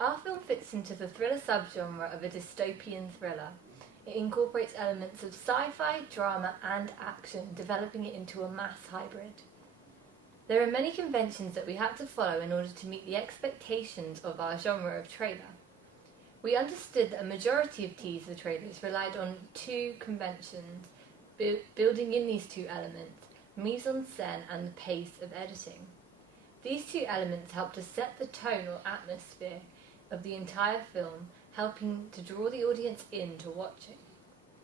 Our film fits into the thriller subgenre of a dystopian thriller. It incorporates elements of sci-fi, drama and action, developing it into a mass hybrid. There are many conventions that we have to follow in order to meet the expectations of our genre of trailer. We understood that a majority of teaser trailers relied on two conventions, building in these two elements, mise-en-scène and the pace of editing. These two elements help to set the tone or atmosphere of the entire film, helping to draw the audience into watching.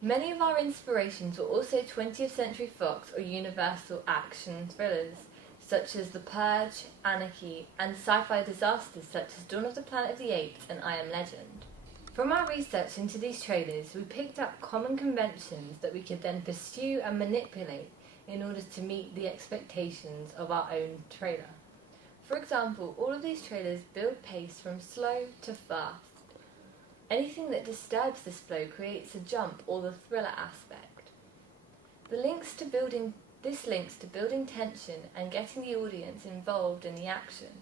Many of our inspirations were also 20th Century Fox or Universal action thrillers, such as The Purge, Anarchy, and sci-fi disasters such as Dawn of the Planet of the Apes and I Am Legend. From our research into these trailers, we picked up common conventions that we could then pursue and manipulate in order to meet the expectations of our own trailer. For example, all of these trailers build pace from slow to fast. Anything that disturbs this flow creates a jump or the thriller aspect. This links to building tension and getting the audience involved in the action.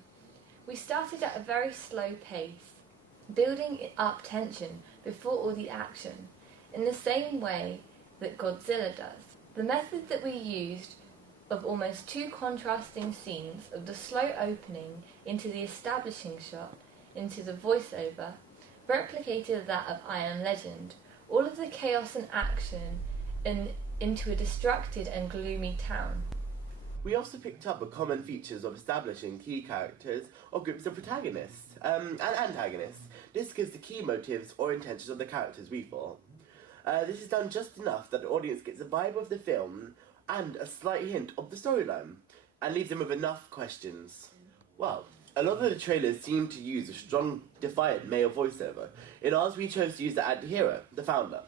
We started at a very slow pace, building up tension before all the action, in the same way that Godzilla does. The method that we used of almost two contrasting scenes of the slow opening into the establishing shot, into the voiceover, replicated that of I Am Legend, all of the chaos and action into a distracted and gloomy town. We also picked up the common features of establishing key characters or groups of protagonists and antagonists. This gives the key motives or intentions of the characters we follow. This is done just enough that the audience gets a vibe of the film and a slight hint of the storyline, and leaves them with enough questions. Well, a lot of the trailers seem to use a strong, defiant male voiceover. In ours, we chose to use the anti-hero, the founder.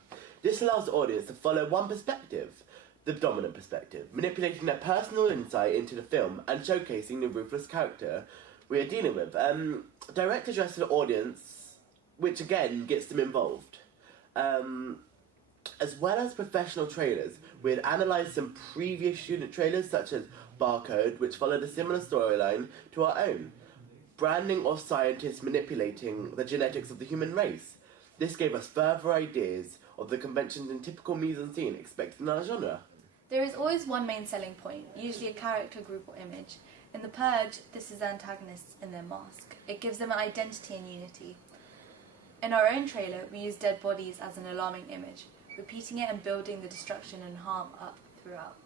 This allows the audience to follow one perspective, the dominant perspective, manipulating their personal insight into the film and showcasing the ruthless character we are dealing with. Direct address to the audience, which again gets them involved. As well as professional trailers, we had analysed some previous student trailers such as Barcode, which followed a similar storyline to our own. Branding or scientists manipulating the genetics of the human race. This gave us further ideas of the conventions and typical mise-en-scene expected in our genre. There is always one main selling point, usually a character, group or image. In The Purge, this is the antagonists in their mask. It gives them an identity and unity. In our own trailer, we used dead bodies as an alarming image, repeating it and building the destruction and harm up throughout.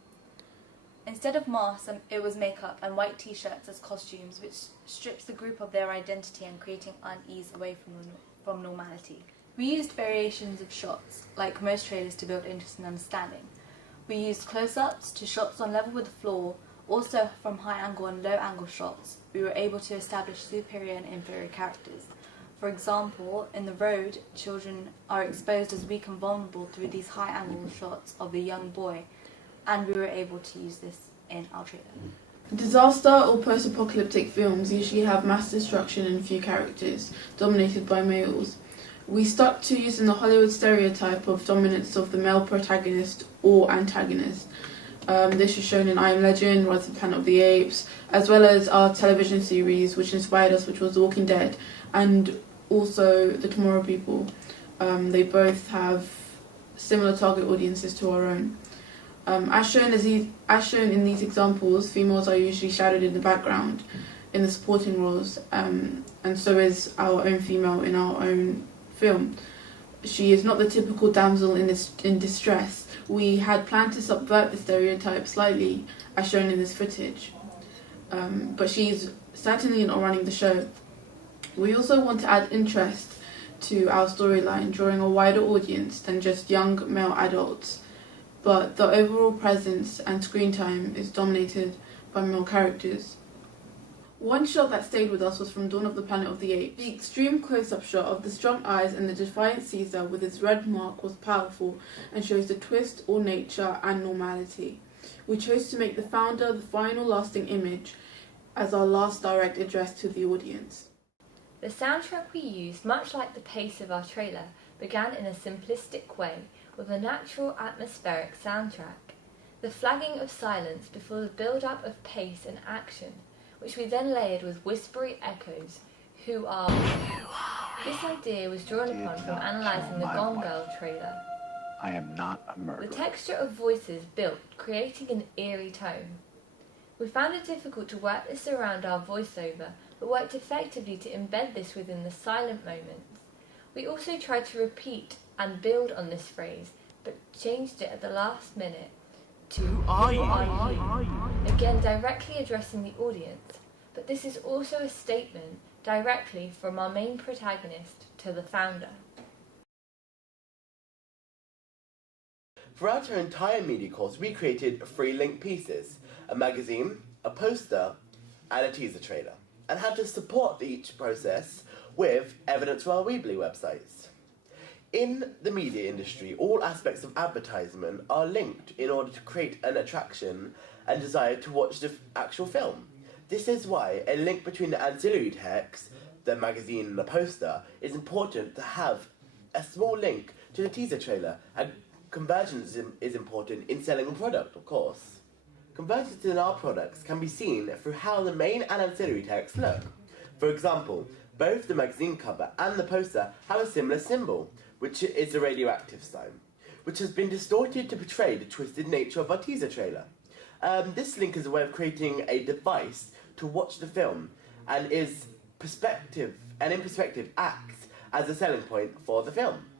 Instead of masks, it was makeup and white t-shirts as costumes, which strips the group of their identity and creating unease away from normality. We used variations of shots, like most trailers, to build interest and understanding. We used close-ups to shots on level with the floor. Also, from high-angle and low-angle shots, we were able to establish superior and inferior characters. For example, in The Road, children are exposed as weak and vulnerable through these high-angle shots of a young boy, and we were able to use this in our trailer. Disaster or post-apocalyptic films usually have mass destruction and few characters, dominated by males. We stuck to using the Hollywood stereotype of dominance of the male protagonist or antagonist. This was shown in I Am Legend, Rise of the Planet of the Apes, as well as our television series which inspired us, which was The Walking Dead, and also The Tomorrow People. They both have similar target audiences to our own. As shown in these examples, females are usually shadowed in the background in the supporting roles, and so is our own female in our own film. She is not the typical damsel in distress. We had planned to subvert the stereotype slightly, as shown in this footage, but she is certainly not running the show. We also want to add interest to our storyline, drawing a wider audience than just young male adults, but the overall presence and screen time is dominated by male characters. One shot that stayed with us was from Dawn of the Planet of the Apes. The extreme close-up shot of the strong eyes and the defiant Caesar with his red mark was powerful and shows the twist or nature and normality. We chose to make the founder the final lasting image as our last direct address to the audience. The soundtrack we used, much like the pace of our trailer, began in a simplistic way with a natural atmospheric soundtrack. The flagging of silence before the build-up of pace and action, which we then layered with whispery echoes, who are This idea was drawn upon from analysing the Gone Girl trailer. I am not a murderer. The texture of voices built, creating an eerie tone. We found it difficult to work this around our voiceover, but worked effectively to embed this within the silent moments. We also tried to repeat and build on this phrase, but changed it at the last minute to "Who are you?" Again, directly addressing the audience, but this is also a statement directly from our main protagonist to the founder. Throughout our entire media course, we created 3 link pieces: a magazine, a poster, and a teaser trailer, and had to support each process with evidence from our Weebly websites. In the media industry, all aspects of advertisement are linked in order to create an attraction and desire to watch the actual film. This is why a link between the ancillary text, the magazine and the poster, is important to have a small link to the teaser trailer, and convergence is important in selling a product, of course. Convergence in our products can be seen through how the main and ancillary text look. For example, both the magazine cover and the poster have a similar symbol, which is the radioactive sign, which has been distorted to portray the twisted nature of our teaser trailer. This link is a way of creating a device to watch the film, and in perspective acts as a selling point for the film.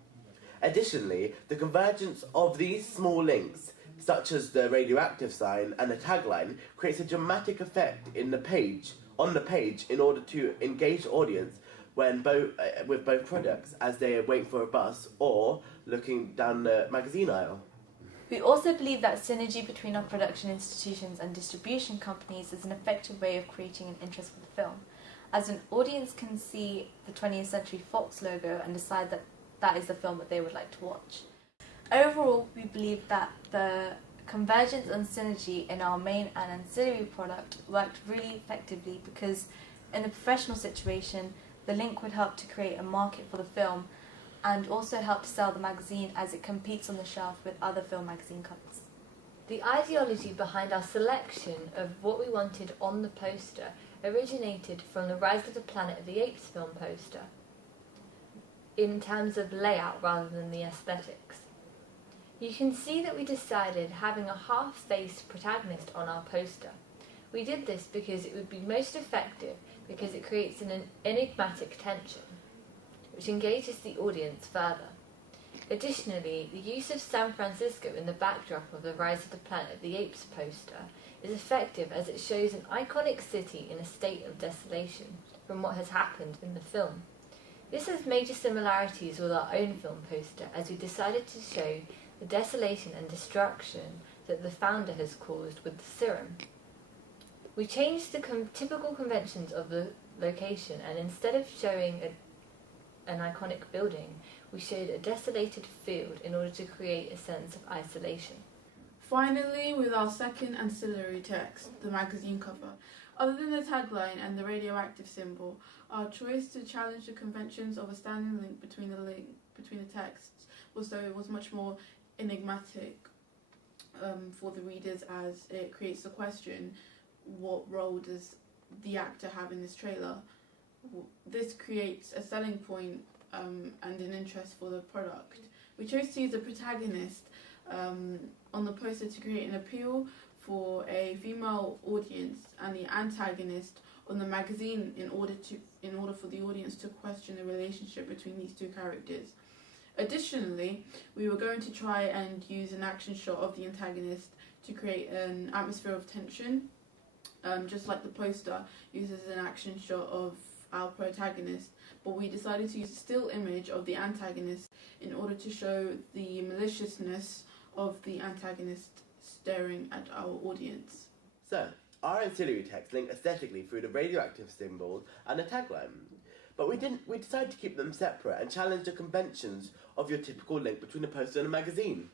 Additionally, the convergence of these small links, such as the radioactive sign and the tagline, creates a dramatic effect on the page in order to engage the audience with both products as they wait for a bus or looking down the magazine aisle. We also believe that synergy between our production institutions and distribution companies is an effective way of creating an interest for the film, as an audience can see the 20th Century Fox logo and decide that that is the film that they would like to watch. Overall, we believe that the convergence and synergy in our main and ancillary product worked really effectively because in the professional situation, the link would help to create a market for the film and also help to sell the magazine as it competes on the shelf with other film magazine covers. The ideology behind our selection of what we wanted on the poster originated from the Rise of the Planet of the Apes film poster, in terms of layout rather than the aesthetics. You can see that we decided having a half-faced protagonist on our poster. We did this because it would be most effective because it creates an enigmatic tension, which engages the audience further. Additionally, the use of San Francisco in the backdrop of the Rise of the Planet of the Apes poster is effective as it shows an iconic city in a state of desolation from what has happened in the film. This has major similarities with our own film poster as we decided to show the desolation and destruction that the founder has caused with the serum. We changed the typical conventions of the location, and instead of showing an iconic building, we showed a desolated field in order to create a sense of isolation. Finally, with our second ancillary text, the magazine cover, other than the tagline and the radioactive symbol, our choice to challenge the conventions of a standing link between the texts was so it was much more enigmatic for the readers, as it creates the question, what role does the actor have in this trailer? This creates a selling point and an interest for the product. We chose to use a protagonist on the poster to create an appeal for a female audience, and the antagonist on the magazine in order for the audience to question the relationship between these two characters. Additionally, we were going to try and use an action shot of the antagonist to create an atmosphere of tension, just like the poster uses an action shot of our protagonist, but we decided to use a still image of the antagonist in order to show the maliciousness of the antagonist staring at our audience. So, our ancillary text linked aesthetically through the radioactive symbol and the tagline, but we decided to keep them separate and challenge the conventions of your typical link between a poster and a magazine.